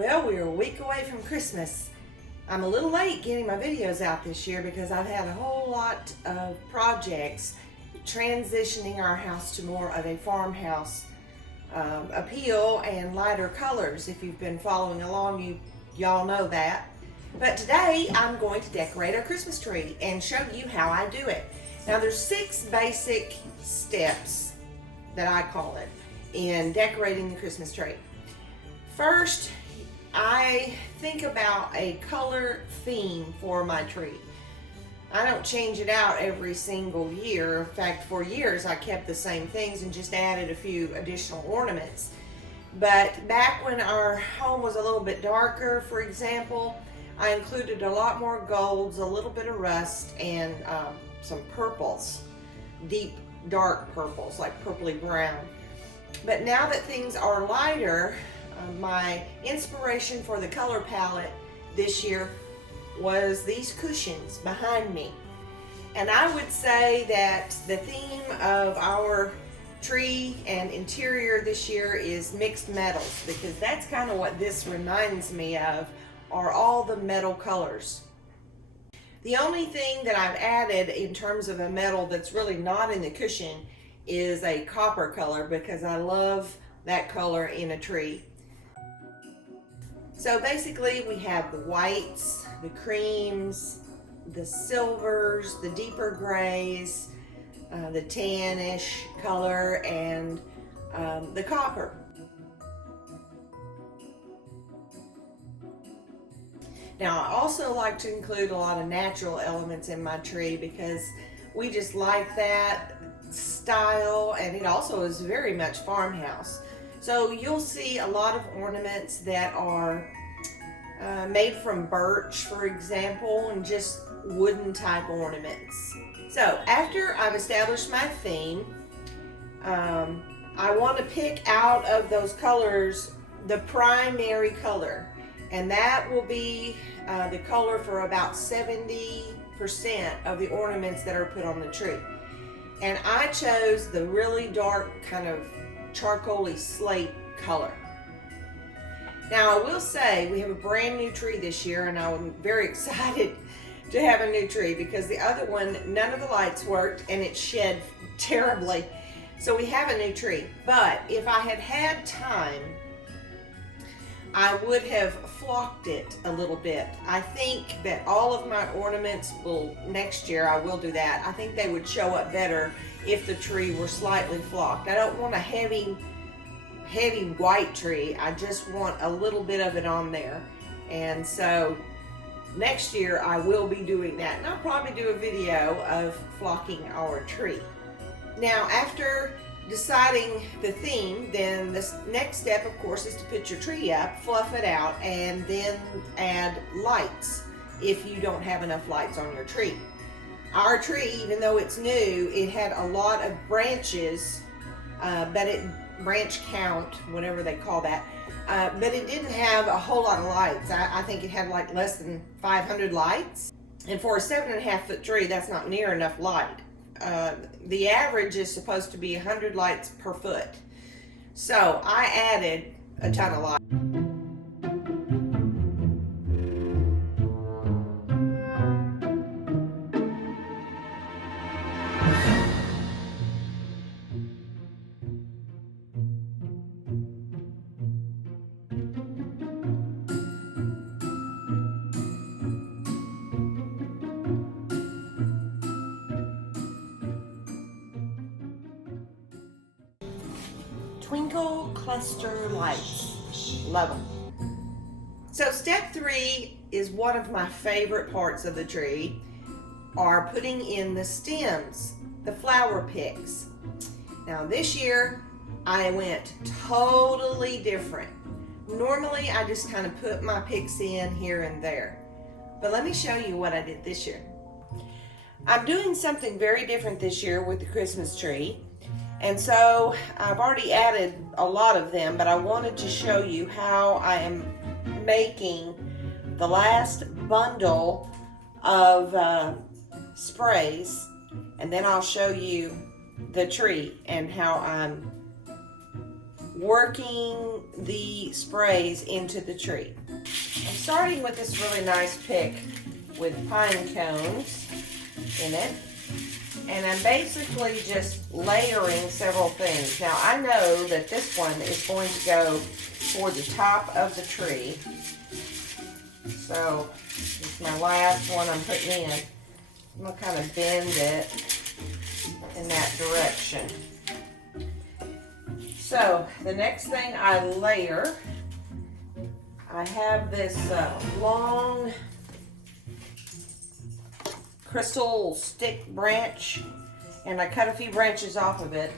Well, we're a week away from Christmas. I'm a little late getting my videos out this year because I've had a whole lot of projects transitioning our house to more of a farmhouse appeal and lighter colors. If you've been following along, y'all know that. But today I'm going to decorate our Christmas tree and show you how I do it. Now there's 6 basic steps that I call it in decorating the Christmas tree. First, I think about a color theme for my tree. I don't change it out every single year. In fact, for years I kept the same things and just added a few additional ornaments. But back when our home was a little bit darker, for example, I included a lot more golds, a little bit of rust, and some purples, deep dark purples, like purpley brown. But now that things are lighter, my inspiration for the color palette this year was these cushions behind me. And I would say that the theme of our tree and interior this year is mixed metals, because that's kind of what this reminds me of, are all the metal colors. The only thing that I've added in terms of a metal that's really not in the cushion is a copper color, because I love that color in a tree. So basically we have the whites, the creams, the silvers, the deeper grays, the tannish color, and the copper. Now I also like to include a lot of natural elements in my tree because we just like that style, and it also is very much farmhouse. So you'll see a lot of ornaments that are made from birch, for example, and just wooden type ornaments. So after I've established my theme, I want to pick out of those colors the primary color, and that will be the color for about 70% of the ornaments that are put on the tree. And I chose the really dark kind of charcoaly slate color. Now I will say we have a brand new tree this year, and I'm very excited to have a new tree because the other one, none of the lights worked and it shed terribly. So we have a new tree. But if I had had time, I would have flocked it a little bit. I think that all of my ornaments will, next year I will do that. I think they would show up better if the tree were slightly flocked. I don't want a heavy white tree. I just want a little bit of it on there. And so next year I will be doing that. And I'll probably do a video of flocking our tree. Now after deciding the theme, then the next step of course is to put your tree up, fluff it out, and then add lights if you don't have enough lights on your tree. Our tree, even though it's new, it had a lot of branches, branch count, whatever they call that, but it didn't have a whole lot of lights. I think it had like less than 500 lights, and for a 7.5 foot tree, that's not near enough light. The average is supposed to be 100 lights per foot. So I added a ton of lights. Twinkle cluster lights. Love them. So step 3 is one of my favorite parts of the tree, are putting in the stems, the flower picks. Now this year I went totally different. Normally I just kind of put my picks in here and there, but let me show you what I did this year. I'm doing something very different this year with the Christmas tree. And so I've already added a lot of them, but I wanted to show you how I am making the last bundle of sprays, and then I'll show you the tree and how I'm working the sprays into the tree. I'm starting with this really nice pick with pine cones in it. And I'm basically just layering several things. Now I know that this one is going to go for the top of the tree. So this is my last one I'm putting in. I'm going to kind of bend it in that direction. So the next thing I layer, I have this long crystal stick branch, and I cut a few branches off of it.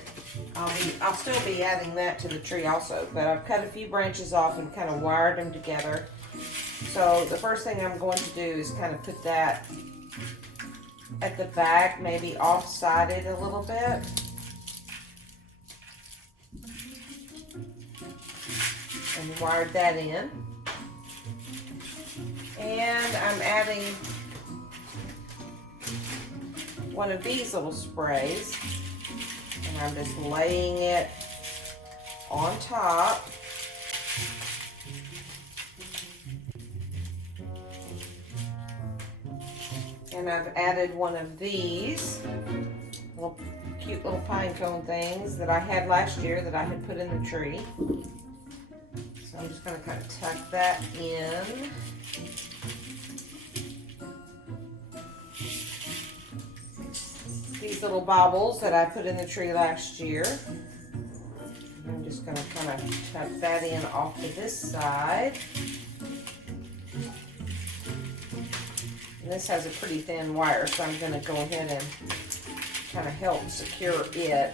I'll still be adding that to the tree also, but I've cut a few branches off and kind of wired them together. So the first thing I'm going to do is kind of put that at the back, maybe off-sided a little bit. And wired that in. And I'm adding one of these little sprays, and I'm just laying it on top. And I've added one of these little cute little pine cone things that I had last year that I had put in the tree. So I'm just going to kind of tuck that in. These little baubles that I put in the tree last year. I'm just going to kind of tuck that in off to this side. And this has a pretty thin wire, so I'm going to go ahead and kind of help secure it.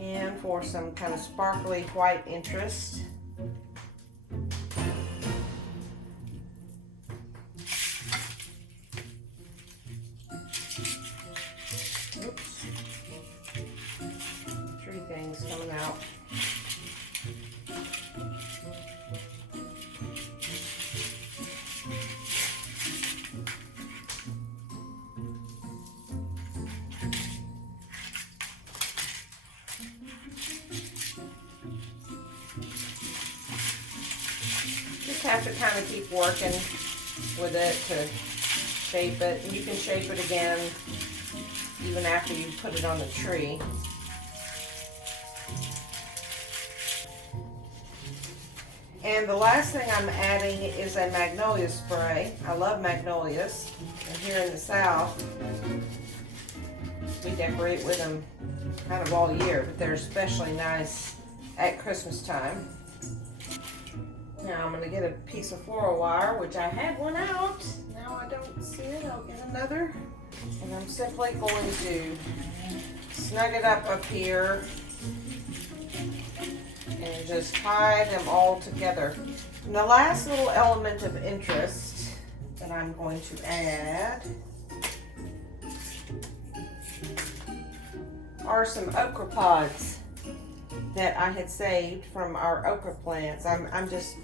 And for some kind of sparkly white interest, oops, 3 things coming out. Have to kind of keep working with it to shape it, and you can shape it again even after you put it on the tree. And the last thing I'm adding is a magnolia spray. I love magnolias, and here in the South we decorate with them kind of all year, but they're especially nice at Christmas time. Now I'm going to get a piece of floral wire, which I had one out. Now I don't see it. I'll get another. And I'm simply going to snug it up here and just tie them all together. And the last little element of interest that I'm going to add are some okra pods that I had saved from our okra plants. I'm just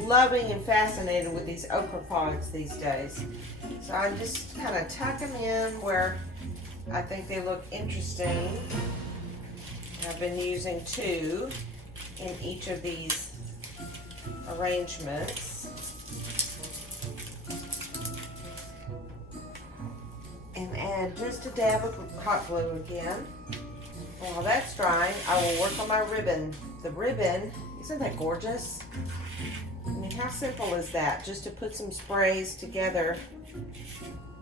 loving and fascinated with these okra pods these days. So I just kind of tuck them in where I think they look interesting. I've been using 2 in each of these arrangements. And add just a dab of hot glue again. While that's drying, I will work on my ribbon. The ribbon, isn't that gorgeous? I mean, how simple is that? Just to put some sprays together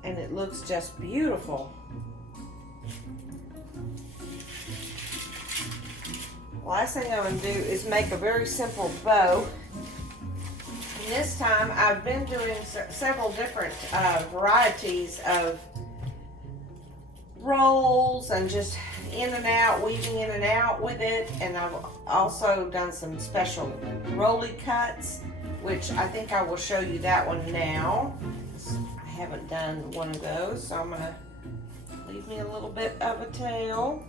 and it looks just beautiful. Last thing I'm going to do is make a very simple bow. And this time I've been doing several different varieties of rolls and just in and out, weaving in and out with it. And I've also done some special rolly cuts, which I think I will show you that one now. I haven't done one of those, so I'm going to leave me a little bit of a tail.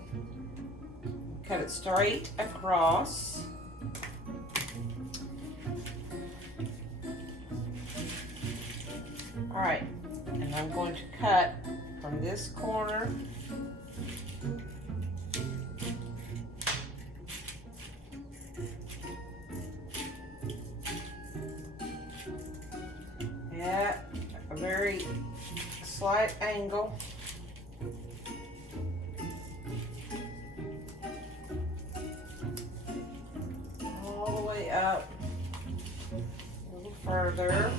Cut it straight across. All right, and I'm going to cut from this corner at a very slight angle. All the way up a little further.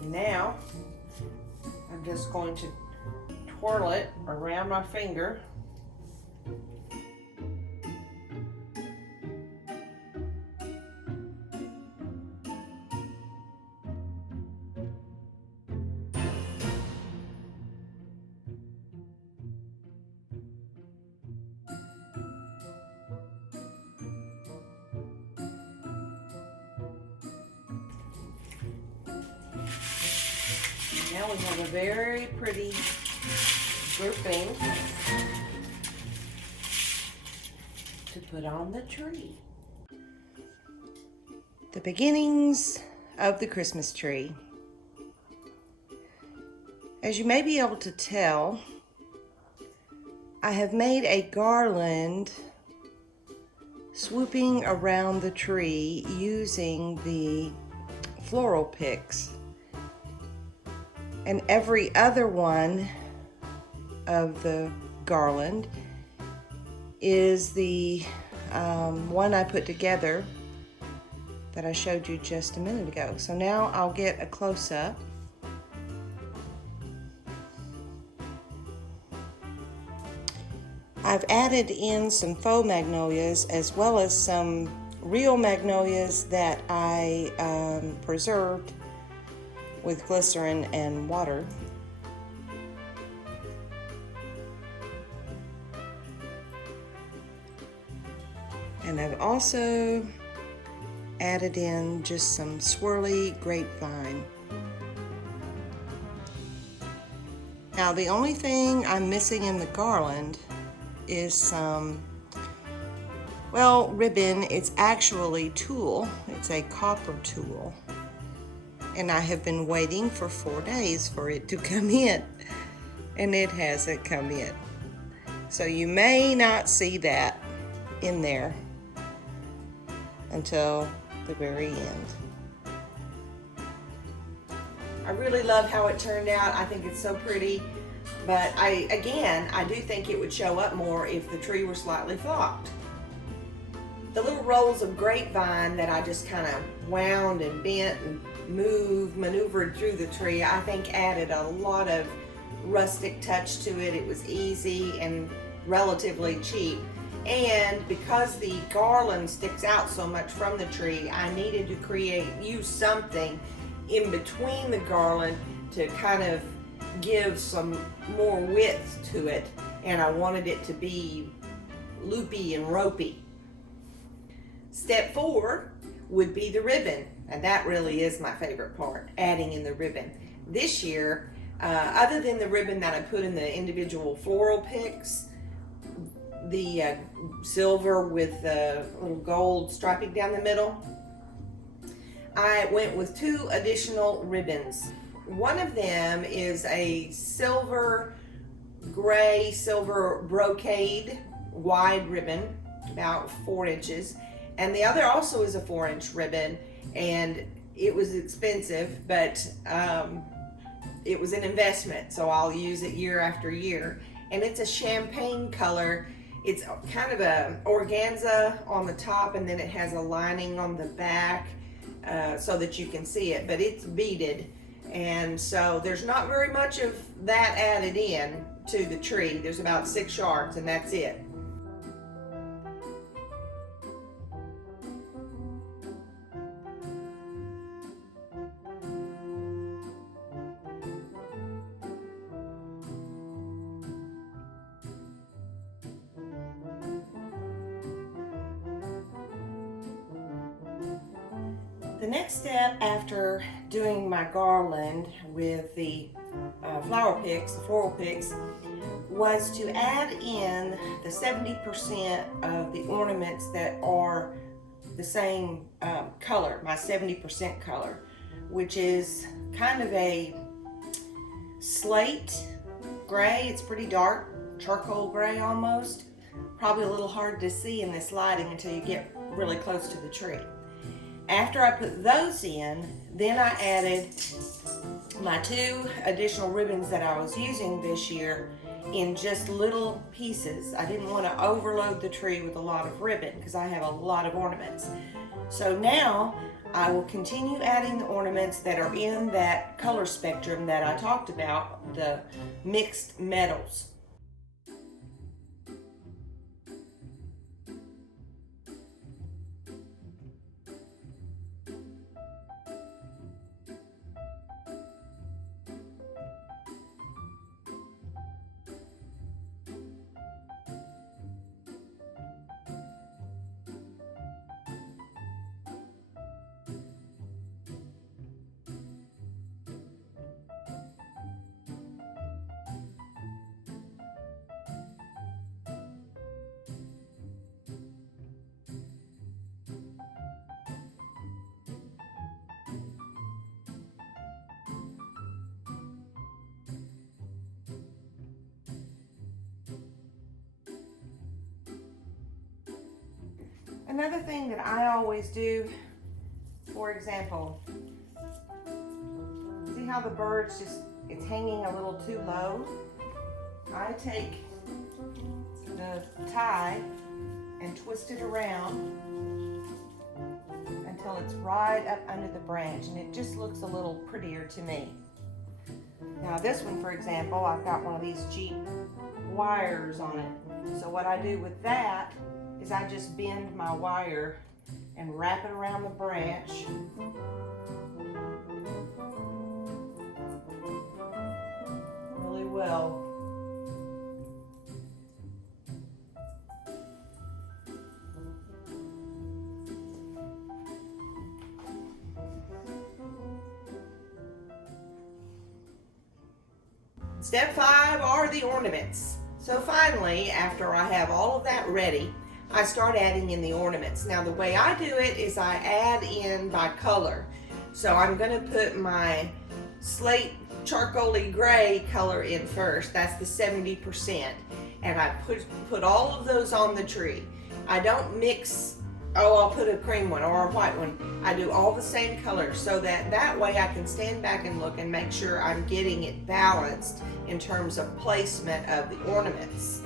And now I'm just going to twirl it around my finger. Now we have a very pretty grouping to put on the tree. The beginnings of the Christmas tree. As you may be able to tell, I have made a garland swooping around the tree using the floral picks. And every other one of the garland is the one I put together that I showed you just a minute ago. So now I'll get a close-up. I've added in some faux magnolias as well as some real magnolias that I preserved with glycerin and water. And I've also added in just some swirly grapevine. Now the only thing I'm missing in the garland is some, well, ribbon. It's actually tulle. It's a copper tulle. And I have been waiting for 4 days for it to come in, and it hasn't come in. So you may not see that in there until the very end. I really love how it turned out. I think it's so pretty, but I do think it would show up more if the tree were slightly flocked. The little rolls of grapevine that I just kind of wound and bent and maneuvered through the tree, I think added a lot of rustic touch to it. It was easy and relatively cheap. And because the garland sticks out so much from the tree, I needed to use something in between the garland to kind of give some more width to it. And I wanted it to be loopy and ropey. Step 4 would be the ribbon. And that really is my favorite part, adding in the ribbon. This year, other than the ribbon that I put in the individual floral picks, the silver with the little gold striping down the middle, I went with 2 additional ribbons. One of them is a silver brocade wide ribbon, about 4 inches. And the other also is a 4-inch ribbon, and it was expensive, but it was an investment, so I'll use it year after year. And it's a champagne color. It's kind of a organza on the top, and then it has a lining on the back so that you can see it, but it's beaded. And so there's not very much of that added in to the tree. There's about 6 yards, and that's it. The next step after doing my garland with the flower picks, the floral picks, was to add in the 70% of the ornaments that are the same color, my 70% color, which is kind of a slate gray. It's pretty dark, charcoal gray almost. Probably a little hard to see in this lighting until you get really close to the tree. After I put those in, then I added my 2 additional ribbons that I was using this year in just little pieces. I didn't want to overload the tree with a lot of ribbon because I have a lot of ornaments. So now I will continue adding the ornaments that are in that color spectrum that I talked about, the mixed metals. Another thing that I always do, for example, see how the bird's it's hanging a little too low? I take the tie and twist it around until it's right up under the branch, and it just looks a little prettier to me. Now this one, for example, I've got one of these cheap wires on it. So what I do with that is I just bend my wire and wrap it around the branch. Really well. Step 5 are the ornaments. So finally, after I have all of that ready, I start adding in the ornaments. Now the way I do it is I add in by color. So I'm going to put my slate charcoaly gray color in first. That's the 70%. And I put all of those on the tree. I don't mix, oh, I'll put a cream one or a white one. I do all the same color so that way I can stand back and look and make sure I'm getting it balanced in terms of placement of the ornaments.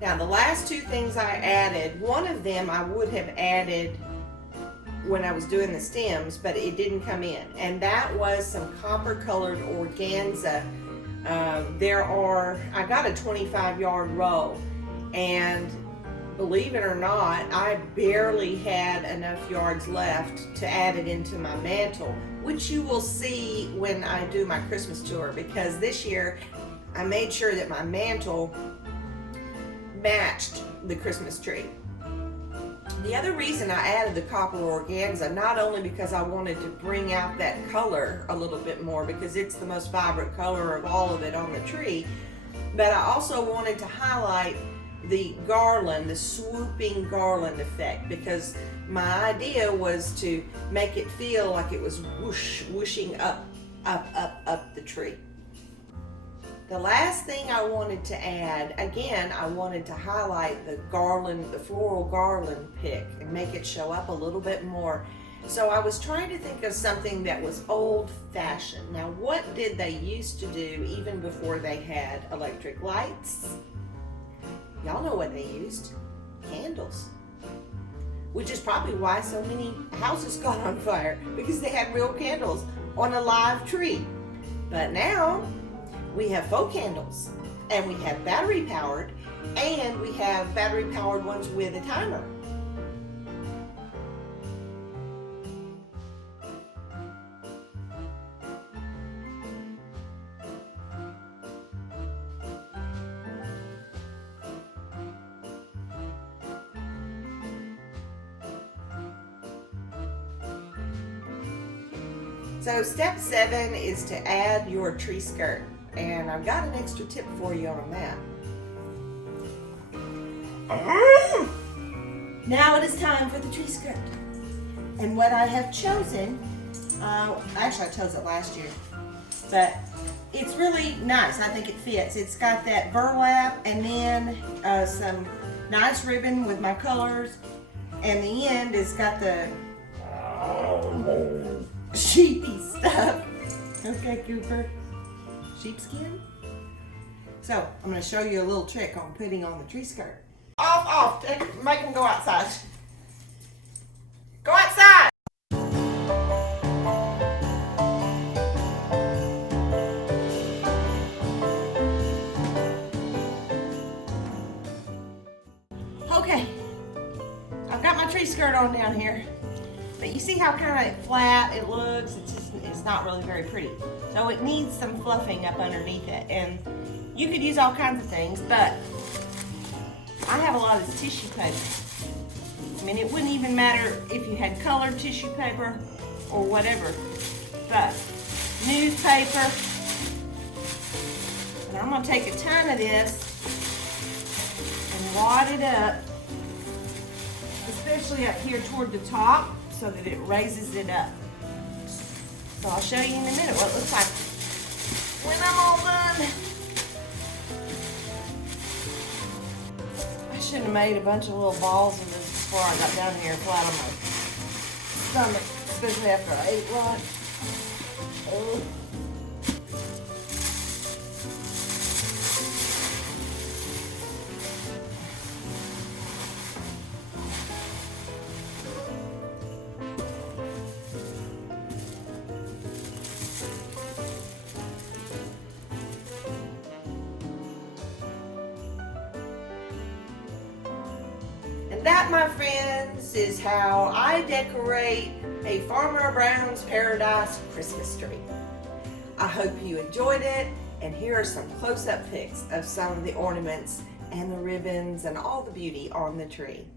Now the last 2 things I added, one of them I would have added when I was doing the stems, but it didn't come in, and that was some copper colored organza. I got a 25-yard row, and believe it or not, I barely had enough yards left to add it into my mantle, which you will see when I do my Christmas tour, because this year I made sure that my mantle matched the Christmas tree. The other reason I added the copper organza, not only because I wanted to bring out that color a little bit more, because it's the most vibrant color of all of it on the tree, but I also wanted to highlight the garland, the swooping garland effect, because my idea was to make it feel like it was whooshing up the tree. The last thing I wanted to add, again, I wanted to highlight the garland, the floral garland pick, and make it show up a little bit more. So I was trying to think of something that was old-fashioned. Now, what did they used to do even before they had electric lights? Y'all know what they used. Candles. Which is probably why so many houses caught on fire, because they had real candles on a live tree. But now, we have faux candles, and we have battery powered, and we have battery powered ones with a timer. So step 7 is to add your tree skirt, and I've got an extra tip for you on that. Now it is time for the tree skirt. And what I have chosen, actually I chose it last year, but it's really nice. I think it fits. It's got that burlap and then some nice ribbon with my colors, and the end has got the sheepy stuff. Okay, Cooper. Sheepskin? So, I'm going to show you a little trick on putting on the tree skirt. Off, make them go outside. Go outside! Okay, I've got my tree skirt on down here, but you see how kind of flat it looks? It's not really very pretty. So it needs some fluffing up underneath it, and you could use all kinds of things, but I have a lot of tissue paper. I mean, it wouldn't even matter if you had colored tissue paper or whatever, but newspaper. And I'm gonna take a ton of this and wad it up, especially up here toward the top, so that it raises it up. So I'll show you in a minute what it looks like when I'm all done. I should have made a bunch of little balls of this before I got down here flat on my stomach, especially after I ate lunch. Oh. And that, my friends, is how I decorate a Farmer Brown's Paradise Christmas tree. I hope you enjoyed it, and here are some close-up pics of some of the ornaments and the ribbons and all the beauty on the tree.